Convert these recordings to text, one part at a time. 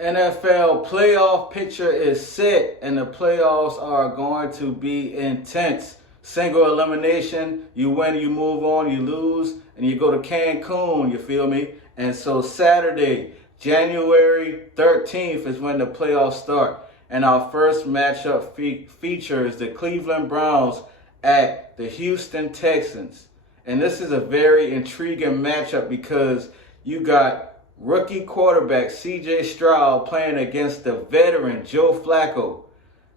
NFL playoff picture is set, and the playoffs are going to be intense. Single elimination, you win, you move on, you lose, and you go to Cancun, you feel me? And so Saturday, January 13th is when the playoffs start. And our first matchup features the Cleveland Browns at the Houston Texans. And this is a very intriguing matchup because you got rookie quarterback C.J. Stroud playing against the veteran Joe Flacco.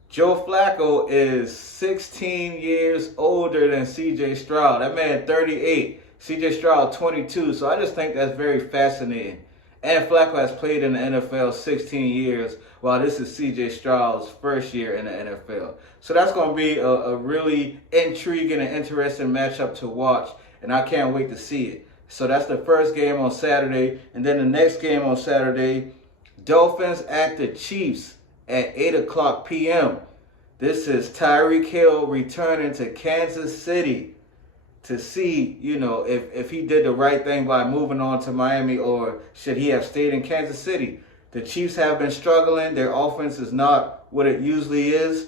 Joe Flacco is 16 years older than C.J. Stroud. That man 38. C.J. Stroud 22. So I just think that's very fascinating. And Flacco has played in the NFL 16 years, while this is C.J. Stroud's first year in the NFL. So that's going to be a really intriguing and interesting matchup to watch, and I can't wait to see it. So that's the first game on Saturday. And then the next game on Saturday, Dolphins at the Chiefs at 8 o'clock p.m. This is Tyreek Hill returning to Kansas City to see, if he did the right thing by moving on to Miami, or should he have stayed in Kansas City. The Chiefs have been struggling. Their offense is not what it usually is.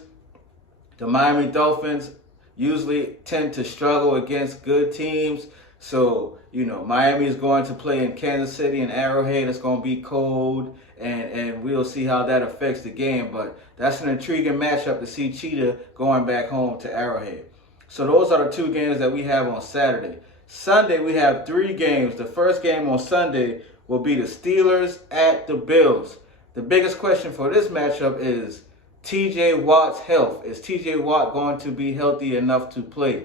The Miami Dolphins usually tend to struggle against good teams. So, Miami is going to play in Kansas City and Arrowhead. It's going to be cold, and we'll see how that affects the game. But that's an intriguing matchup to see Cheetah going back home to Arrowhead. So those are the two games that we have on Saturday. Sunday, we have three games. The first game on Sunday will be the Steelers at the Bills. The biggest question for this matchup is T.J. Watt's health. Is T.J. Watt going to be healthy enough to play?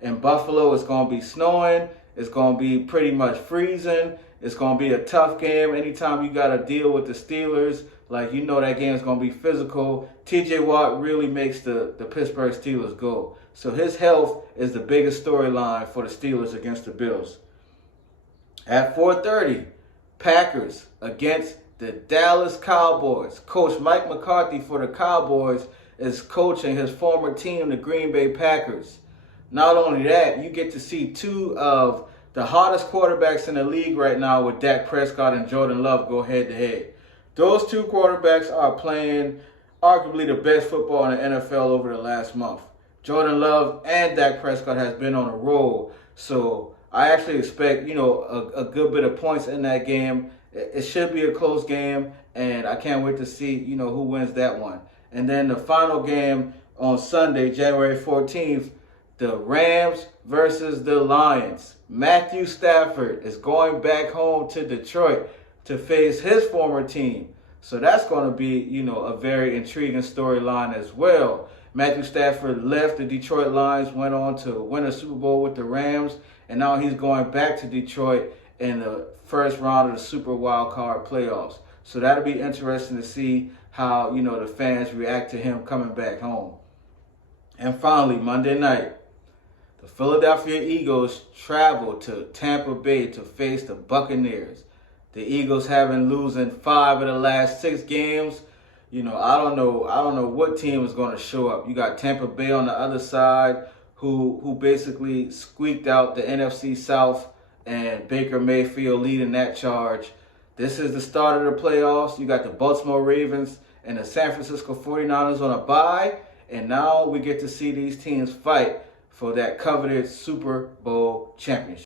In Buffalo, it's going to be snowing. It's going to be pretty much freezing. It's going to be a tough game. Anytime you got to deal with the Steelers, that game is going to be physical. T.J. Watt really makes the Pittsburgh Steelers go. So his health is the biggest storyline for the Steelers against the Bills. At 4:30, Packers against the Dallas Cowboys. Coach Mike McCarthy for the Cowboys is coaching his former team, the Green Bay Packers. Not only that, you get to see two of the hottest quarterbacks in the league right now with Dak Prescott and Jordan Love go head-to-head. Those two quarterbacks are playing arguably the best football in the NFL over the last month. Jordan Love and Dak Prescott has been on a roll. So I actually expect, a good bit of points in that game. It should be a close game, and I can't wait to see, who wins that one. And then the final game on Sunday, January 14th, the Rams versus the Lions. Matthew Stafford is going back home to Detroit to face his former team. So that's going to be, a very intriguing storyline as well. Matthew Stafford left the Detroit Lions, went on to win a Super Bowl with the Rams, and now he's going back to Detroit in the first round of the Super Wild Card playoffs. So that'll be interesting to see how, the fans react to him coming back home. And finally, Monday night, the Philadelphia Eagles travel to Tampa Bay to face the Buccaneers. The Eagles having losing 5 of the last 6 games. I don't know what team is going to show up. You got Tampa Bay on the other side who basically squeaked out the NFC South, and Baker Mayfield leading that charge. This is the start of the playoffs. You got the Baltimore Ravens and the San Francisco 49ers on a bye, and now we get to see these teams fight for that coveted Super Bowl championship.